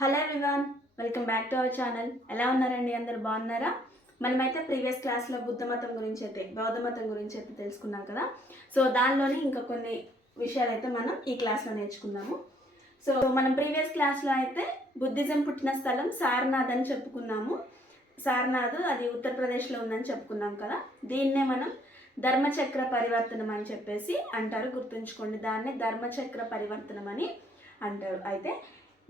Hello everyone, welcome back to our channel. ఎలా ఉన్నారండి? అందరు బాగున్నారా? మనమైతే ప్రీవియస్ క్లాస్లో బౌద్ధ మతం గురించి అయితే తెలుసుకున్నాం కదా. సో దానిలోని ఇంకా కొన్ని విషయాలు అయితే మనం ఈ క్లాస్లో నేర్చుకుందాము. సో మనం ప్రీవియస్ క్లాస్లో అయితే బుద్ధిజం పుట్టిన స్థలం సారనాథ్ అని చెప్పుకున్నాము. సారనాథ్ అది ఉత్తరప్రదేశ్లో ఉందని చెప్పుకున్నాం కదా. దీన్నే మనం ధర్మచక్ర పరివర్తనం అని చెప్పేసి అంటారు. గుర్తుంచుకోండి, దాన్నే ధర్మచక్ర పరివర్తనం అని అంటారు. అయితే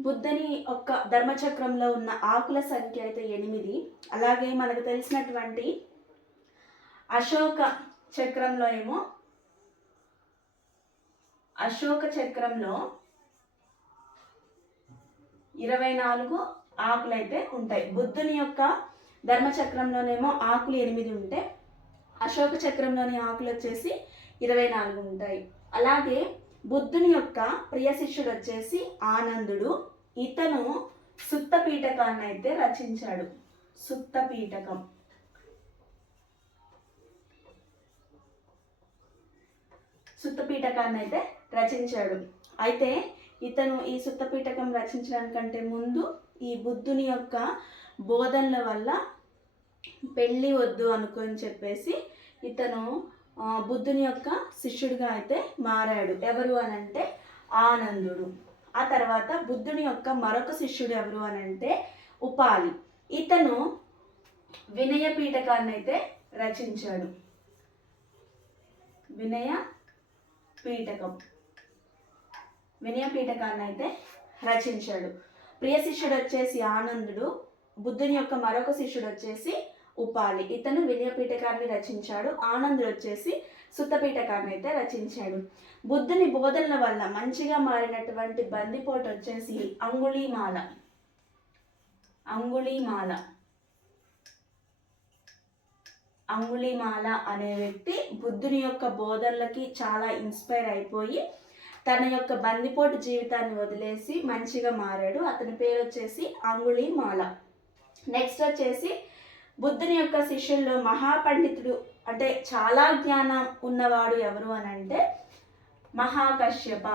బుద్ధుని ఒక్క ధర్మచక్రంలో ఉన్న ఆకుల సంఖ్య అయితే 8. అలాగే మనకు తెలిసినటువంటి అశోక చక్రంలో 24 ఆకులు అయితే ఉంటాయి. బుద్ధుని యొక్క ధర్మచక్రంలోనేమో ఆకులు 8 ఉంటే అశోక చక్రంలోని ఆకులు వచ్చేసి 24 ఉంటాయి. అలాగే బుద్ధుని యొక్క ప్రియ శిష్యుడు వచ్చేసి ఆనందుడు. ఇతను సుత్త పీఠకాన్ని అయితే రచించాడు. సుత్త పీఠకాన్ని అయితే రచించాడు. అయితే ఇతను ఈ సుత్త పీఠకం రచించడానికంటే ముందు ఈ బుద్ధుని యొక్క బోధనల వల్ల పెళ్ళి వద్దు అనుకొని చెప్పేసి ఇతను బుద్ధుని యొక్క శిష్యుడిగా అయితే మారాడు. ఎవరు అనంటే ఆనందుడు. ఆ తర్వాత బుద్ధుని యొక్క మరొక శిష్యుడు ఎవరు అనంటే ఉపాలి. ఇతను వినయ పీఠకాన్ని అయితే రచించాడు. వినయ పీఠకాన్ని అయితే రచించాడు. ప్రియ శిష్యుడు వచ్చేసి ఆనందుడు. బుద్ధుని యొక్క మరొక శిష్యుడు వచ్చేసి ఉపాలి. ఇతను వినయ పీఠకాన్ని రచించాడు. ఆనందుడు వచ్చేసి సుత్త పీఠకాన్ని అయితే రచించాడు. బుద్ధుని బోధనల వల్ల మంచిగా మారినటువంటి బందిపోటు వచ్చేసి అంగుళీమాల అనే వ్యక్తి బుద్ధుని యొక్క బోధనలకి చాలా ఇన్స్పైర్ అయిపోయి తన యొక్క బందిపోటు జీవితాన్ని వదిలేసి మంచిగా మారాడు. అతని పేరు వచ్చేసి అంగుళీమాల. నెక్స్ట్ వచ్చేసి బుద్ధుని యొక్క శిష్యుల్లో మహాపండితుడు అంటే చాలా జ్ఞానం ఉన్నవాడు ఎవరు అనంటే మహాకశ్యప.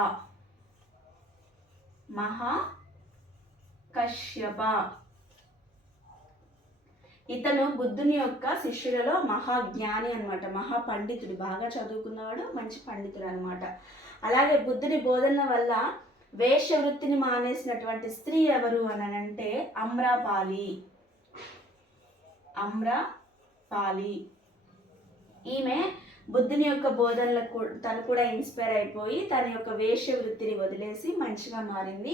ఇతను బుద్ధుని యొక్క శిష్యులలో మహాజ్ఞాని అనమాట. మహాపండితుడు, బాగా చదువుకున్నవాడు, మంచి పండితుడు అనమాట. అలాగే బుద్ధుని బోధన వల్ల వేశ్య వృత్తిని మానేసినటువంటి స్త్రీ ఎవరు అనంటే అమ్రపాలి. ఈమె బుద్ధుని యొక్క బోధనలకు తను కూడా ఇన్స్పైర్ అయిపోయి తన యొక్క వేశ్య వృత్తిని వదిలేసి మంచిగా మారింది.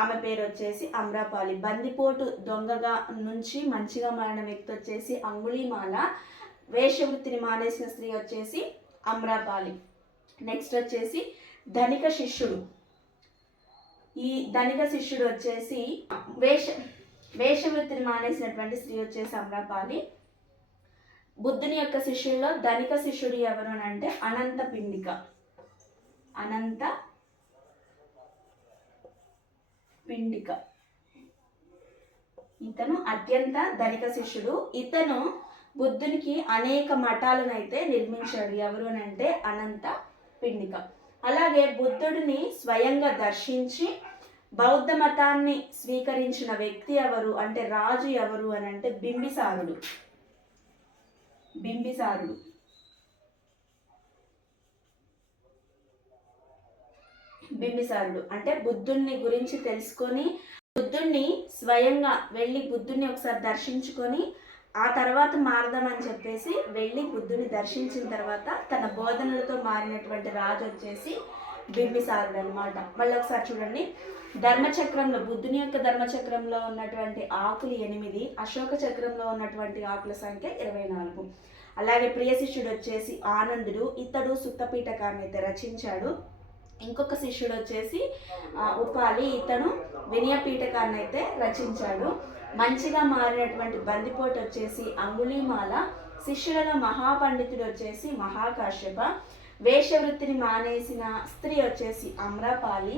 ఆమె పేరు వచ్చేసి అమ్రపాలి. బందిపోటు దొంగగా నుంచి మంచిగా మారిన వ్యక్తి వచ్చేసి అంగుళీమాల. వేశ్య వృత్తిని మానేసిన స్త్రీ వచ్చేసి అమ్రపాలి. నెక్స్ట్ వచ్చేసి ధనిక శిష్యుడు. ఈ ధనిక శిష్యుడు వచ్చేసి వేశ్య వృత్తిని మానేసినటువంటి స్త్రీ వచ్చేసి అమ్రపాలి. బుద్ధుని యొక్క శిష్యుల్లో ధనిక శిష్యుడు ఎవరు అని అంటే అనంత పిండిక. ఇతను అత్యంత ధనిక శిష్యుడు. ఇతను బుద్ధునికి అనేక మఠాలను అయితే నిర్మించాడు. ఎవరు అని అంటే అనంత పిండిక. అలాగే బుద్ధుడిని స్వయంగా దర్శించి బౌద్ధ మతాన్ని స్వీకరించిన వ్యక్తి ఎవరు అంటే రాజు ఎవరు అని అంటే బింబిసారుడు. అంటే బుద్ధుడిని గురించి తెలుసుకొని బుద్ధుడిని స్వయంగా వెళ్ళి బుద్ధుడిని ఒకసారి దర్శించుకొని ఆ తర్వాత మారదామని చెప్పేసి వెళ్ళి బుద్ధుడిని దర్శించిన తర్వాత తన బోధనలతో మారినటువంటి రాజు వచ్చేసి బింబిసారుడు అనమాట. మళ్ళీ ఒకసారి చూడండి, ధర్మచక్రంలో బుద్ధుని యొక్క ధర్మచక్రంలో ఉన్నటువంటి ఆకులు 8, అశోక చక్రంలో ఉన్నటువంటి ఆకుల సంఖ్య 24. అలాగే ప్రియ శిష్యుడు వచ్చేసి ఆనందుడు. ఇతడు సుత్త పీఠకాన్ని అయితే రచించాడు. ఇంకొక శిష్యుడు వచ్చేసి ఉపాలి. ఇతను వినయ పీఠకాన్ని అయితే రచించాడు. మంచిగా మారినటువంటి బందిపోటు వచ్చేసి అంగుళీమాల. శిష్యులలో మహాపండితుడు వచ్చేసి మహాకాశ్యప. వేషవృత్తిని మానేసిన స్త్రీ వచ్చేసి అమ్రపాలి.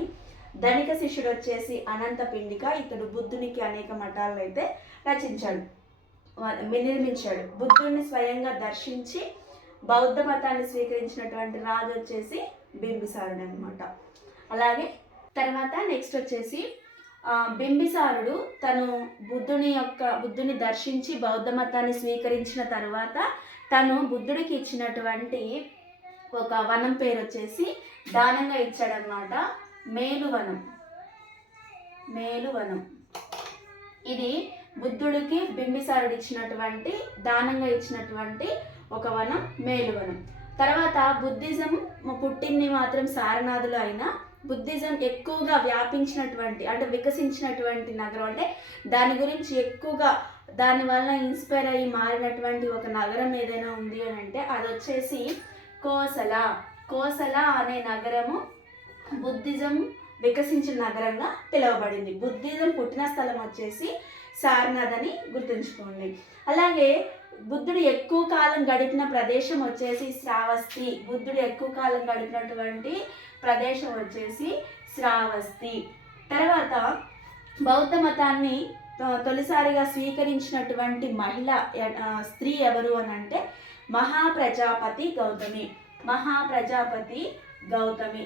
ధనిక శిష్యుడు వచ్చేసి అనంత పిండిక. ఇతడు బుద్ధునికి అనేక మఠాలను అయితే నిర్మించాడు. బుద్ధుడిని స్వయంగా దర్శించి బౌద్ధ మతాన్ని స్వీకరించినటువంటి రాజు వచ్చేసి బింబిసారుడు అనమాట. అలాగే తర్వాత నెక్స్ట్ వచ్చేసి బింబిసారుడు తను బుద్ధుని దర్శించి బౌద్ధ మతాన్ని స్వీకరించిన తర్వాత తను బుద్ధుడికి ఇచ్చినటువంటి ఒక వనం పేరు వచ్చేసి దానంగా ఇచ్చాడనమాట. మేలువనం. ఇది బుద్ధుడికి బింబిసారుడు ఇచ్చినటువంటి దానంగా ఇచ్చినటువంటి ఒక వనం మేలువనం. తర్వాత బుద్ధిజం పుట్టింది మాత్రం సారనాథులు అయినా బుద్ధిజం ఎక్కువగా వ్యాపించినటువంటి అంటే వికసించినటువంటి నగరం, అంటే దాని గురించి ఎక్కువగా దానివల్ల ఇన్స్పైర్ అయ్యి మారినటువంటి ఒక నగరం ఏదైనా ఉంది అని అంటే అది వచ్చేసి కోసల అనే నగరము బుద్ధిజం వికసించిన నగరంగా పిలువబడింది. బుద్ధిజం పుట్టిన స్థలం వచ్చేసి సారనాథ్ అని గుర్తుంచుకోండి. అలాగే బుద్ధుడు ఎక్కువ కాలం గడిపిన ప్రదేశం వచ్చేసి శ్రావస్తి. బుద్ధుడు ఎక్కువ కాలం గడిపినటువంటి ప్రదేశం వచ్చేసి శ్రావస్తి. తర్వాత బౌద్ధ మతాన్ని తొలిసారిగా స్వీకరించినటువంటి స్త్రీ ఎవరు అని అంటే మహాప్రజాపతి గౌతమి.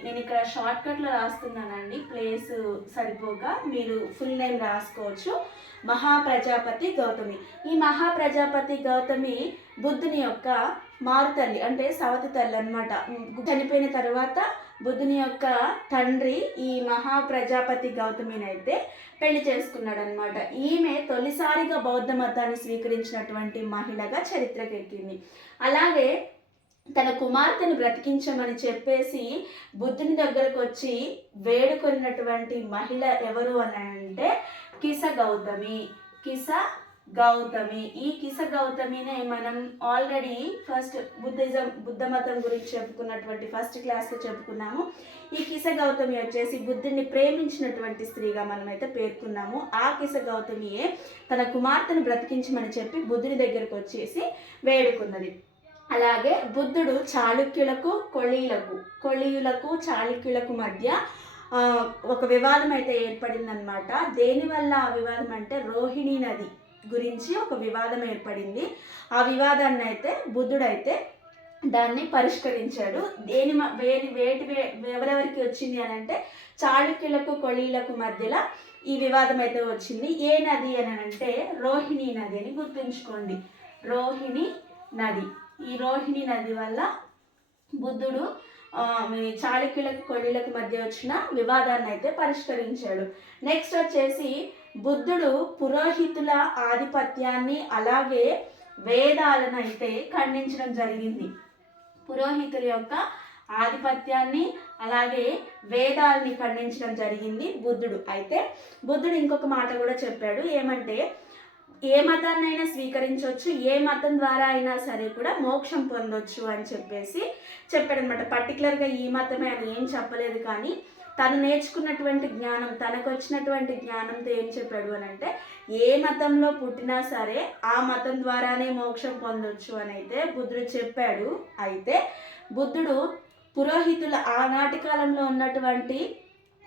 నేను ఇక్కడ షార్ట్కట్లో రాస్తున్నానండి, ప్లేస్ సరిపోక, మీరు ఫుల్ నేమ్ రాసుకోవచ్చు. మహాప్రజాపతి గౌతమి. ఈ మహాప్రజాపతి గౌతమి బుద్ధుని యొక్క మారుతల్లి, అంటే సవతి తల్లి అనమాట. చనిపోయిన తర్వాత బుద్ధుని యొక్క తండ్రి ఈ మహాప్రజాపతి గౌతమిని అయితే పెళ్లి చేసుకున్నాడు అనమాట. ఈమె తొలిసారిగా బౌద్ధ మతాన్ని స్వీకరించినటువంటి మహిళగా చరిత్రకెక్కింది. అలాగే తన కుమార్తెను బ్రతికించమని చెప్పేసి బుద్ధుని దగ్గరకు వచ్చి వేడుకొన్నటువంటి మహిళ ఎవరు అని అంటే కిస గౌతమి. ఈ కిస గౌతమినే మనం ఆల్రెడీ బుద్ధ మతం గురించి చెప్పుకున్నటువంటి ఫస్ట్ క్లాస్లో చెప్పుకున్నాము. ఈ కిస గౌతమి వచ్చేసి బుద్ధుడిని ప్రేమించినటువంటి స్త్రీగా మనమైతే పేర్కొన్నాము. ఆ కిస గౌతమియే తన కుమార్తెను బ్రతికించమని చెప్పి బుద్ధుని దగ్గరకు వచ్చేసి వేడుకున్నది. అలాగే బుద్ధుడు చాళుక్యులకు మధ్య ఒక వివాదం అయితే ఏర్పడిందనమాట. దేనివల్ల ఆ వివాదం అంటే రోహిణి నది గురించి ఒక వివాదం ఏర్పడింది. ఆ వివాదాన్ని అయితే బుద్ధుడైతే దాన్ని పరిష్కరించాడు. ఎవరెవరికి వచ్చింది అని అంటే చాళుక్యులకు కొళీలకు మధ్యలో ఈ వివాదం అయితే వచ్చింది. ఏ నది అని అంటే రోహిణి నది అని గుర్తుంచుకోండి. రోహిణి నది. ఈ రోహిణి నది వల్ల బుద్ధుడు చాళుక్యులకు కొళీలకు మధ్య వచ్చిన వివాదాన్ని అయితే పరిష్కరించాడు. నెక్స్ట్ వచ్చేసి బుద్ధుడు పురోహితుల ఆధిపత్యాన్ని అలాగే వేదాలను అయితే ఖండించడం జరిగింది. పురోహితుల యొక్క ఆధిపత్యాన్ని అలాగే వేదాలని ఖండించడం జరిగింది బుద్ధుడు. అయితే బుద్ధుడు ఇంకొక మాట కూడా చెప్పాడు. ఏమంటే ఏ మతాన్నైనా స్వీకరించవచ్చు, ఏ మతం ద్వారా అయినా సరే కూడా మోక్షం పొందొచ్చు అని చెప్పేసి చెప్పాడనమాట. పర్టికులర్గా ఈ మతమే అని ఏం చెప్పలేదు, కానీ తను నేర్చుకున్నటువంటి జ్ఞానం, తనకు వచ్చినటువంటి జ్ఞానంతో ఏం చెప్పాడు అని అంటే ఏ మతంలో పుట్టినా సరే ఆ మతం ద్వారానే మోక్షం పొందొచ్చు అని అయితే బుద్ధుడు చెప్పాడు. అయితే బుద్ధుడు పురోహితుల ఆనాటి కాలంలో ఉన్నటువంటి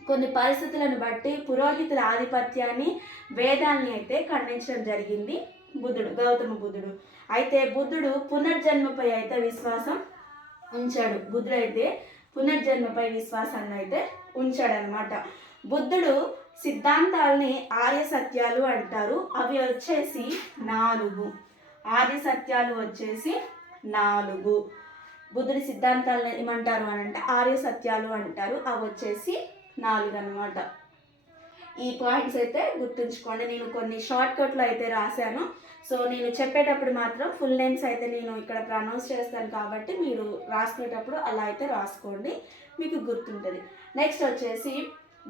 కొన్ని పరిస్థితులను బట్టి పురోహితుల ఆధిపత్యాన్ని వేదాల్ని అయితే ఖండించడం జరిగింది గౌతమ బుద్ధుడు. అయితే బుద్ధుడు పునర్జన్మపై అయితే విశ్వాసం ఉంచాడు. బుద్ధుడు అయితే పునర్జన్మపై విశ్వాసాన్ని అయితే ఉంచాడనమాట. బుద్ధుడు సిద్ధాంతాలని ఆర్య సత్యాలు అంటారు. అవి వచ్చేసి 4. ఆర్య సత్యాలు వచ్చేసి 4. బుద్ధుడి సిద్ధాంతాలను ఏమంటారు అని అంటే ఆర్య సత్యాలు అంటారు. అవి వచ్చేసి 4 అనమాట. ఈ పాయింట్స్ అయితే గుర్తుంచుకోండి. నేను కొన్ని షార్ట్కట్లో అయితే రాశాను. సో నేను చెప్పేటప్పుడు మాత్రం ఫుల్ నేమ్స్ అయితే నేను ఇక్కడ ప్రొనౌన్స్ చేస్తాను కాబట్టి మీరు రాసుకునేటప్పుడు అలా అయితే రాసుకోండి, మీకు గుర్తుంటుంది. నెక్స్ట్ వచ్చేసి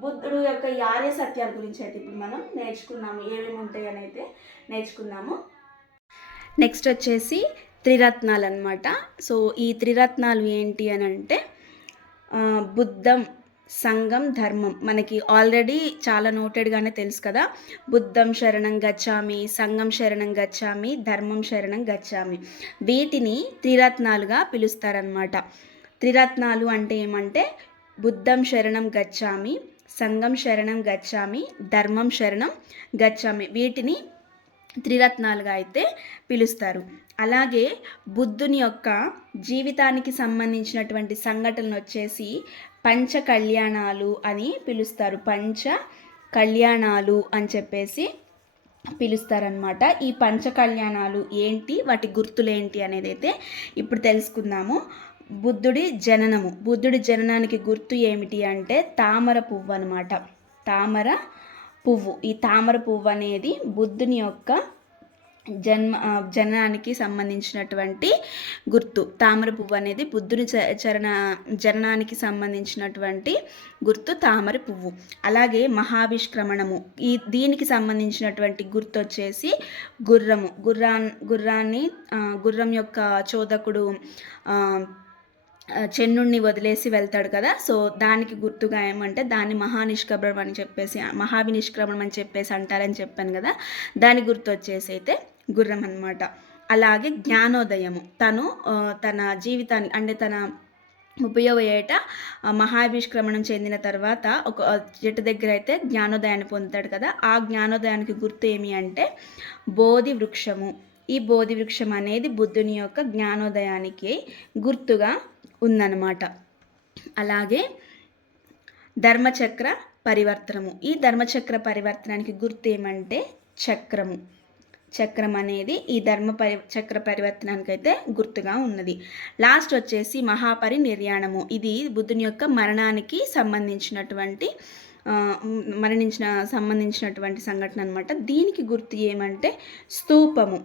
బుద్ధుడు యొక్క ఆర్య సత్యాల గురించి అయితే ఇప్పుడు మనం నేర్చుకున్నాము, ఏమేమి ఉంటాయి అని అయితే నేర్చుకున్నాము. నెక్స్ట్ వచ్చేసి త్రిరత్నాలు అనమాట. సో ఈ త్రిరత్నాలు ఏంటి అని అంటే బుద్ధం, సంఘం, ధర్మం. మనకి ఆల్రెడీ చాలా నోటెడ్గానే తెలుసు కదా. బుద్ధం శరణం గచ్చామి, సంఘం శరణం గచ్చామి, ధర్మం శరణం గచ్చామి. వీటిని త్రిరత్నాలుగా పిలుస్తారనమాట. త్రిరత్నాలు అంటే ఏమంటే బుద్ధం శరణం గచ్చామి, సంఘం శరణం గచ్చామి, ధర్మం శరణం గచ్చామి. వీటిని త్రిరత్నాలుగా అయితే పిలుస్తారు. అలాగే బుద్ధుని యొక్క జీవితానికి సంబంధించినటువంటి సంఘటనలు వచ్చేసి పంచ కళ్యాణాలు అని పిలుస్తారు. పంచ కళ్యాణాలు అని చెప్పేసి పిలుస్తారనమాట. ఈ పంచ కళ్యాణాలు ఏంటి, వాటి గుర్తులేంటి అనేది అయితే ఇప్పుడు తెలుసుకుందాము. బుద్ధుడి జననానికి గుర్తు ఏమిటి అంటే తామర పువ్వు అనమాట. తామర పువ్వు. ఈ తామర పువ్వు అనేది బుద్ధుని యొక్క జననానికి సంబంధించినటువంటి గుర్తు. తామర పువ్వు అనేది బుద్ధుని జననానికి సంబంధించినటువంటి గుర్తు తామర పువ్వు. అలాగే మహావిష్క్రమణము, దీనికి సంబంధించినటువంటి గుర్తు వచ్చేసి గుర్రం యొక్క చోదకుడు చెన్నుణ్ణి వదిలేసి వెళ్తాడు కదా, సో దానికి గుర్తుగా ఏమంటే దాన్ని మహావినిష్క్రమణం అని చెప్పేసి అంటారని చెప్పాను కదా, దాని గుర్తు వచ్చేసి అయితే గుర్రం అనమాట. అలాగే జ్ఞానోదయము, తన జీవితాన్ని అంటే తన 30వ ఏట మహావిష్క్రమణం చెందిన తర్వాత ఒక చెట్టు దగ్గర అయితే జ్ఞానోదయాన్ని పొందుతాడు కదా, ఆ జ్ఞానోదయానికి గుర్తు ఏమి అంటే బోధి వృక్షము. ఈ బోధి వృక్షం అనేది బుద్ధుని యొక్క జ్ఞానోదయానికి గుర్తుగా ఉందన్నమాట. అలాగే ధర్మచక్ర పరివర్తనము. ఈ ధర్మచక్ర పరివర్తనానికి గుర్తు ఏమంటే చక్రం అనేది ఈ చక్ర పరివర్తనానికి అయితే గుర్తుగా ఉన్నది. లాస్ట్ వచ్చేసి మహాపరినిర్యాణము. ఇది బుద్ధుని యొక్క మరణానికి సంబంధించినటువంటి సంఘటన అనమాట. దీనికి గుర్తు ఏమంటే స్తూపము.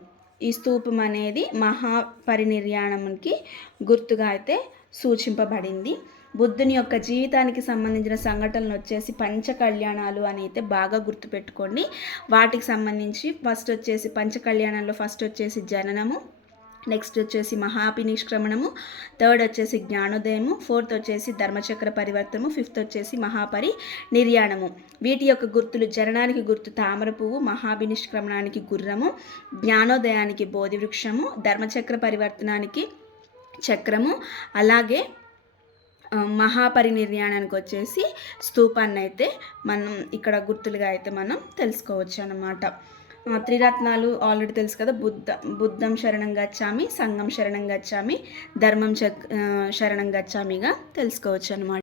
ఈ స్తూపం అనేది మహాపరినిర్యాణంకి గుర్తుగా అయితే సూచింపబడింది. బుద్ధుని యొక్క జీవితానికి సంబంధించిన సంఘటనలు వచ్చేసి పంచ కళ్యాణాలు అని అయితే బాగా గుర్తుపెట్టుకోండి. వాటికి సంబంధించి పంచ కళ్యాణాల్లో ఫస్ట్ వచ్చేసి జననము, నెక్స్ట్ వచ్చేసి మహావినిష్క్రమణము, థర్డ్ వచ్చేసి జ్ఞానోదయము, ఫోర్త్ వచ్చేసి ధర్మచక్ర పరివర్తనము, ఫిఫ్త్ వచ్చేసి మహాపరినిర్యాణము. వీటి యొక్క గుర్తులు: జననానికి గుర్తు తామర పువ్వు, మహావినిష్క్రమణానికి గుర్రము, జ్ఞానోదయానికి బోధి వృక్షము, ధర్మచక్ర పరివర్తనానికి చక్రము, అలాగే మహాపరినిర్యాణానికి వచ్చేసి స్తూపాన్ని అయితే మనం ఇక్కడ గుర్తులుగా అయితే మనం తెలుసుకోవచ్చు అన్నమాట. త్రిరత్నాలు ఆల్రెడీ తెలుసు కదా, బుద్ధం శరణం గచ్చామి, సంఘం శరణం గచ్చామి, ధర్మం శరణం గచ్చామిగా తెలుసుకోవచ్చు అన్నమాట.